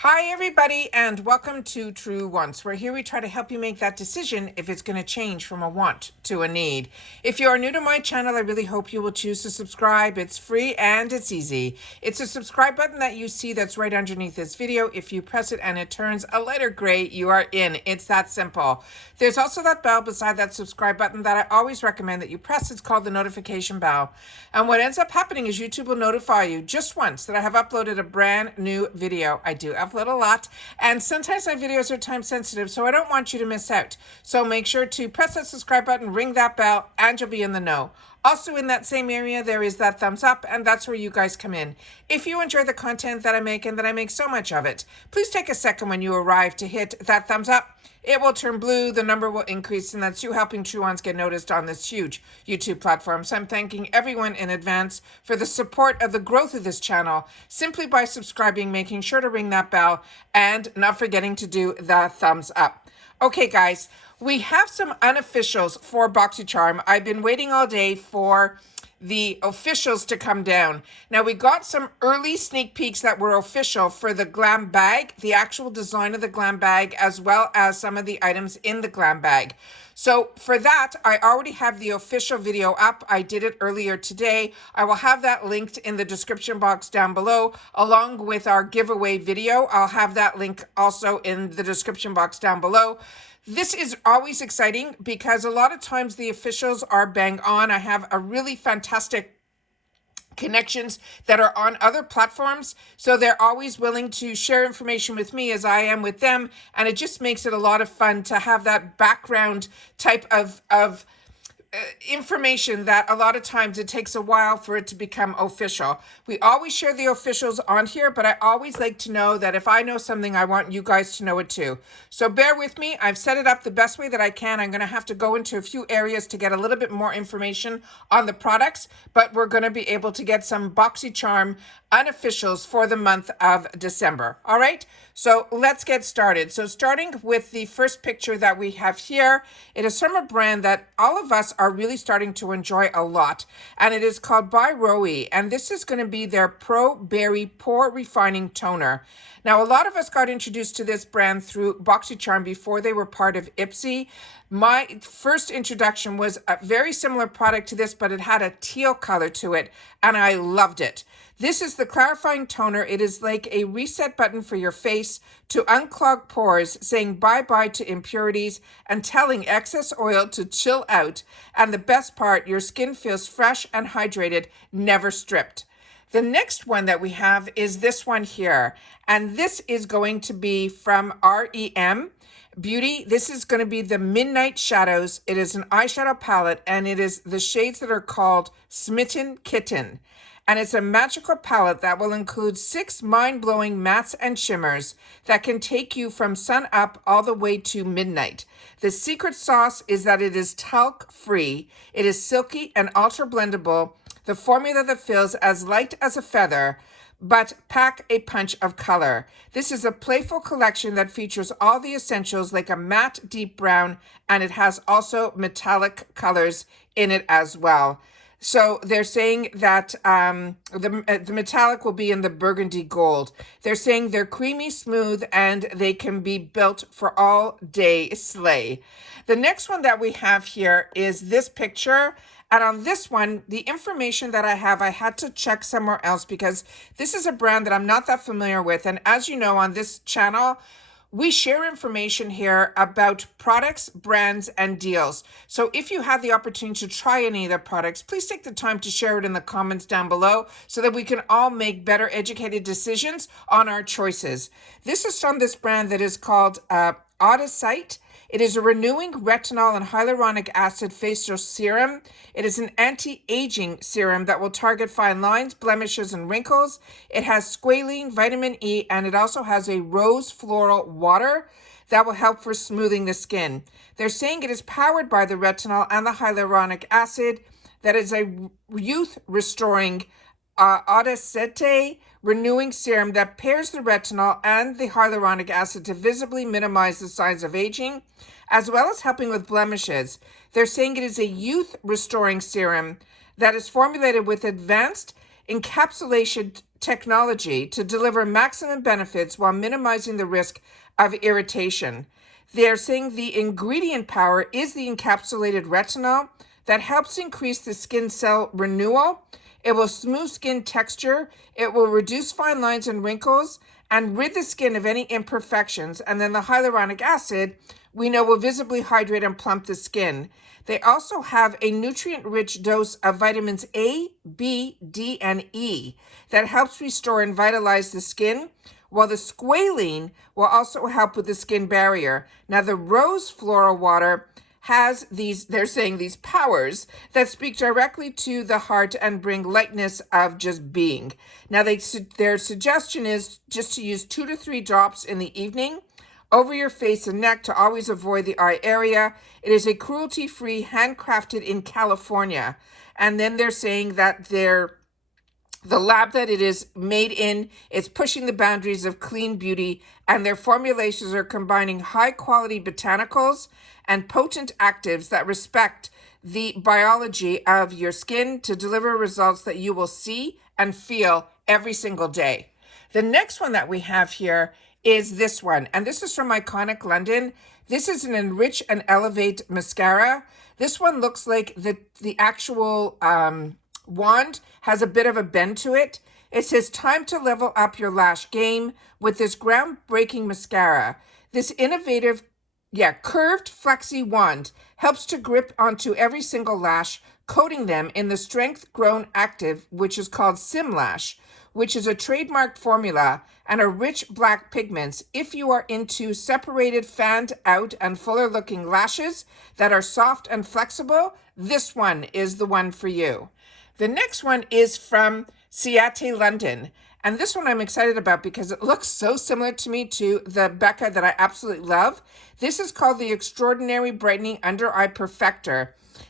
Hi everybody and welcome to True Wants, where here we try to help you make that decision if it's going to change from a want to a need. If you are new to my channel, I really hope you will choose to subscribe. It's free and it's easy. It's a subscribe button that you see that's right underneath this video. If you press it and it turns a lighter gray, you are in. It's that simple. There's also that bell beside that subscribe button that I always recommend that you press. It's called the notification bell. And what ends up happening is YouTube will notify you just once that I have uploaded a brand new video. I do upload a lot, and sometimes my videos are time sensitive, so I don't want you to miss out. So make sure to press that subscribe button, ring that bell, and you'll be in the know. Also in that same area, there is that thumbs up, and that's where you guys come in. If you enjoy the content that I make, and that I make so much of it, please take a second when you arrive to hit that thumbs up. It will turn blue, the number will increase, and that's you helping True Ones get noticed on this huge YouTube platform. So I'm thanking everyone in advance for the support of the growth of this channel, simply by subscribing, making sure to ring that bell, and not forgetting to do the thumbs up. Okay, guys, we have some unofficials for BOXYCHARM. I've been waiting all day for the officials to come down. Now, we got some early sneak peeks that were official for the GlamBag, the actual design of the GlamBag, as well as some of the items in the GlamBag. So for that, I already have the official video up. I did it earlier today. I will have that linked in the description box down below, along with our giveaway video. I'll have that link also in the description box down below. This is always exciting because a lot of times the officials are bang on. I have a really fantastic connections that are on other platforms, so they're always willing to share information with me as I am with them, and it just makes it a lot of fun to have that background type of information that a lot of times it takes a while for it to become official. We always share the officials on here, but I always like to know that if I know something, I want you guys to know it too. So bear with me. I've set it up the best way that I can. I'm going to have to go into a few areas to get a little bit more information on the products, but we're going to be able to get some BOXYCHARM unofficials for the month of December. All right, so let's get started. So starting with the first picture that we have here, it is from a brand that all of us are really starting to enjoy a lot, and it is called by Rosie, and this is going to be their Pro Berry Pore Refining Toner. Now, a lot of us got introduced to this brand through BOXYCHARM before they were part of IPSY. My first introduction was a very similar product to this, but it had a teal color to it, and I loved it. This is the clarifying toner. It is like a reset button for your face to unclog pores, saying bye-bye to impurities and telling excess oil to chill out. And the best part, your skin feels fresh and hydrated, never stripped. The next one that we have is this one here, and this is going to be from REM Beauty. This is going to be the Midnight Shadows. It is an eyeshadow palette, and it is the shades that are called Smitten Kitten. And it's a magical palette that will include 6 mind-blowing mattes and shimmers that can take you from sun up all the way to midnight. The secret sauce is that it is talc-free, it is silky and ultra-blendable, the formula that feels as light as a feather, but pack a punch of color. This is a playful collection that features all the essentials like a matte deep brown, and it has also metallic colors in it as well. So they're saying that the metallic will be in the burgundy gold. They're saying they're creamy, smooth, and they can be built for all day slay. The next one that we have here is this picture. And on this one, the information that I have, I had to check somewhere else because this is a brand that I'm not that familiar with. And as you know, on this channel, we share information here about products, brands, and deals. So if you have the opportunity to try any of the products, please take the time to share it in the comments down below so that we can all make better educated decisions on our choices. This is from this brand that is called Aite. It is a renewing retinol and hyaluronic acid facial serum. It is an anti-aging serum that will target fine lines, blemishes, and wrinkles. It has squalene, vitamin E, and it also has a rose floral water that will help for smoothing the skin. They're saying it is powered by the retinol and the hyaluronic acid. That is a youth-restoring Aite renewing serum that pairs the retinol and the hyaluronic acid to visibly minimize the signs of aging, as well as helping with blemishes. They're saying it is a youth restoring serum that is formulated with advanced encapsulation technology to deliver maximum benefits while minimizing the risk of irritation. They're saying the ingredient power is the encapsulated retinol that helps increase the skin cell renewal. It will smooth skin texture. It will reduce fine lines and wrinkles and rid the skin of any imperfections. And then the hyaluronic acid, we know, will visibly hydrate and plump the skin. They also have a nutrient-rich dose of vitamins A, B, D, and E that helps restore and vitalize the skin, while the squalene will also help with the skin barrier. Now, the rose floral water has these, they're saying, these powers that speak directly to the heart and bring lightness of just being. Now, their suggestion is just to use 2 to 3 drops in the evening over your face and neck to always avoid the eye area. It is a cruelty-free, handcrafted in California. And then they're saying that the lab that it is made in is pushing the boundaries of clean beauty, and their formulations are combining high-quality botanicals and potent actives that respect the biology of your skin to deliver results that you will see and feel every single day. The next one that we have here is this one, and this is from Iconic London. This is an Enrich and Elevate mascara. This one looks like the actual wand has a bit of a bend to it. It says, time to level up your lash game with this groundbreaking mascara. This innovative, curved flexi wand helps to grip onto every single lash, coating them in the Strength Grown Active, which is called Simlash, which is a trademarked formula and a rich black pigments. If you are into separated, fanned out, and fuller looking lashes that are soft and flexible, this one is the one for you. The next one is from Aite London. And this one I'm excited about because it looks so similar to me to the Becca that I absolutely love. This is called the Extraordinary Brightening Under Eye Perfector.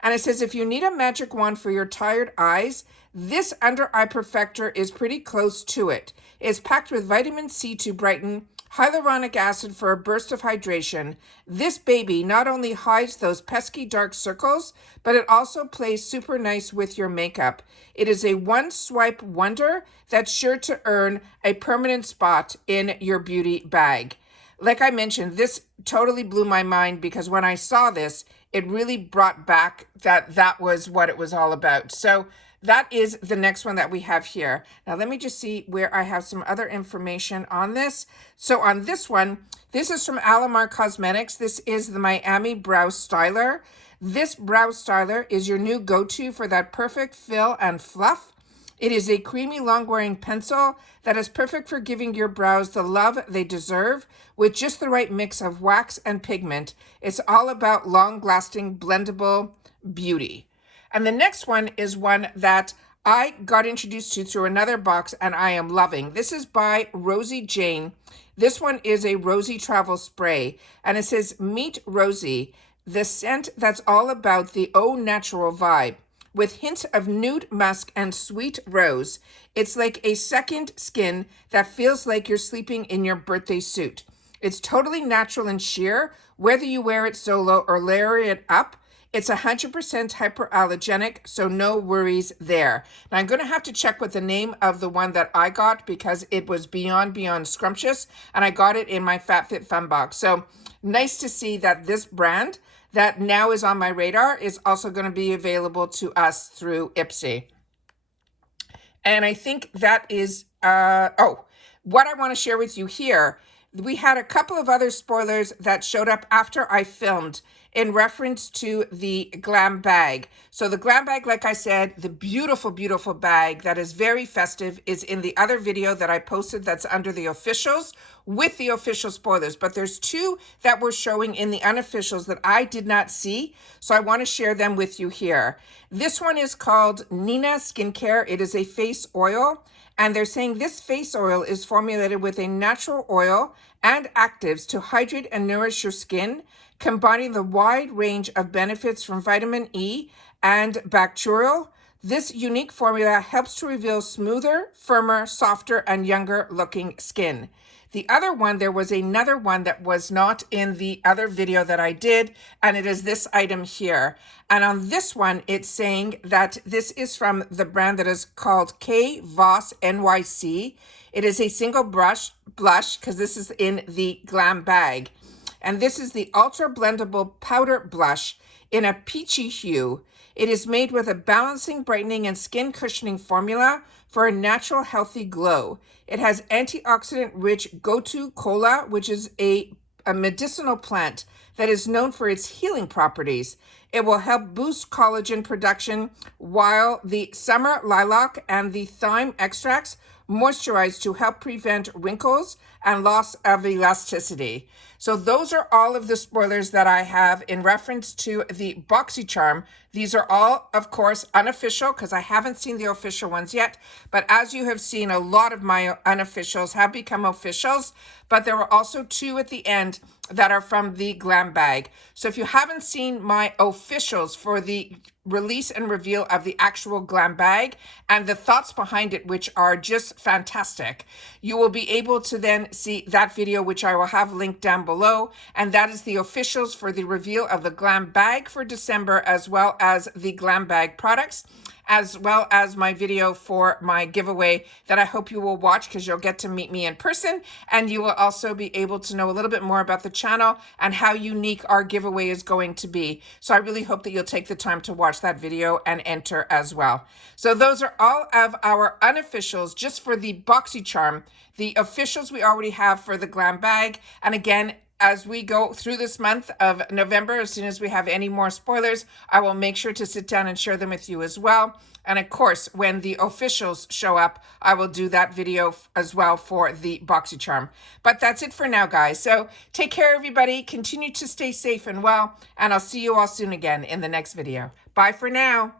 And it says, if you need a magic wand for your tired eyes, this under eye perfector is pretty close to it. It's packed with vitamin C to brighten, hyaluronic acid for a burst of hydration. This baby not only hides those pesky dark circles, but it also plays super nice with your makeup. It is a one-swipe wonder that's sure to earn a permanent spot in your beauty bag. Like I mentioned, this totally blew my mind because when I saw this, it really brought back that was what it was all about. So that is the next one that we have here. Now, let me just see where I have some other information on this. So on this one, this is from Alamar Cosmetics. This is the Miami Brow Styler. This brow styler is your new go-to for that perfect fill and fluff. It is a creamy, long-wearing pencil that is perfect for giving your brows the love they deserve with just the right mix of wax and pigment. It's all about long-lasting, blendable beauty. And the next one is one that I got introduced to through another box and I am loving. This is by Rosie Jane. This one is a Rosie Travel Spray. And it says, meet Rosie, the scent that's all about the au natural vibe. With hints of nude musk and sweet rose, it's like a second skin that feels like you're sleeping in your birthday suit. It's totally natural and sheer, whether you wear it solo or layer it up. It's 100% hyperallergenic, so no worries there. Now, I'm going to have to check with the name of the one that I got because it was beyond scrumptious, and I got it in my FabFitFun box. So nice to see that this brand that now is on my radar is also going to be available to us through IPSY. And I think that is, what I want to share with you here. We had a couple of other spoilers that showed up after I filmed in reference to the GlamBag. So the GlamBag, like I said, the beautiful, beautiful bag that is very festive is in the other video that I posted that's under the officials with the official spoilers. But there's two that we're showing in the unofficials that I did not see. So I want to share them with you here. This one is called nenina Skincare. It is a face oil. And they're saying this face oil is formulated with a natural oil and actives to hydrate and nourish your skin, combining the wide range of benefits from vitamin E and bacterial. This unique formula helps to reveal smoother, firmer, softer, and younger looking skin. The other one, there was another one that was not in the other video that I did, and it is this item here. And on this one, it's saying that this is from the brand that is called Vos NYC. It is a single blush, because this is in the GlamBag. And this is the Ultra Blendable Powder Blush in a peachy hue. It is made with a balancing, brightening, and skin cushioning formula for a natural, healthy glow. It has antioxidant-rich gotu kola, which is a medicinal plant that is known for its healing properties. It will help boost collagen production, while the summer lilac and the thyme extracts moisturize to help prevent wrinkles and loss of elasticity. So those are all of the spoilers that I have in reference to the BOXYCHARM. These are all, of course, unofficial because I haven't seen the official ones yet. But as you have seen, a lot of my unofficials have become officials. But there were also two at the end that are from the GlamBag. So if you haven't seen my officials for the release and reveal of the actual GlamBag and the thoughts behind it, which are just fantastic, you will be able to then see that video, which I will have linked down below. And that is the officials for the reveal of the GlamBag for December, as well as the GlamBag products, as well as my video for my giveaway that I hope you will watch, because you'll get to meet me in person, and you will also be able to know a little bit more about the channel and how unique our giveaway is going to be. So I really hope that you'll take the time to watch that video and enter as well. So those are all of our unofficials just for the BOXYCHARM. The officials we already have for the GlamBag. And again, as we go through this month of November, as soon as we have any more spoilers, I will make sure to sit down and share them with you as well. And of course, when the officials show up, I will do that video as well for the BOXYCHARM. But that's it for now, guys. So take care, everybody. Continue to stay safe and well, and I'll see you all soon again in the next video. Bye for now.